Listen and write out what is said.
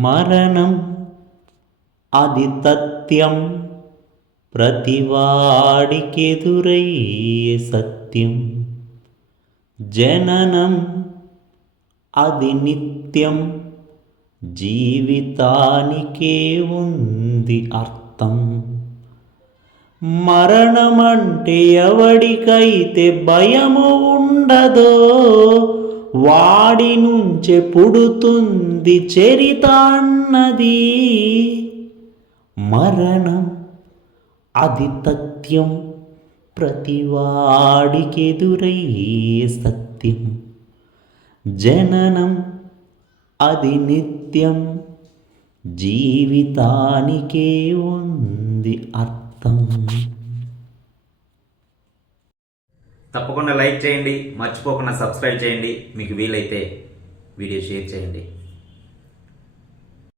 మరణం అది తథ్యం. ప్రతివాడికెదురయ్యే సత్యం. జననం అది నిత్యం. జీవితానికే ఉంది అర్థం. మరణమంటే ఎవడికైతే భయము ఉండదో వాడి నుంచే పుడుతుంది చరిత అన్నది మరణం అది తథ్యం ప్రతివాడికెదురయ్యే సత్యం. జననం అది నిత్యం జీవితానికే ఉంది అర్థం. తప్పకుండా లైక్ చేయండి మర్చిపోకుండా సబ్స్క్రైబ్ చేయండి. మీకు వీలైతే వీడియో షేర్ చేయండి.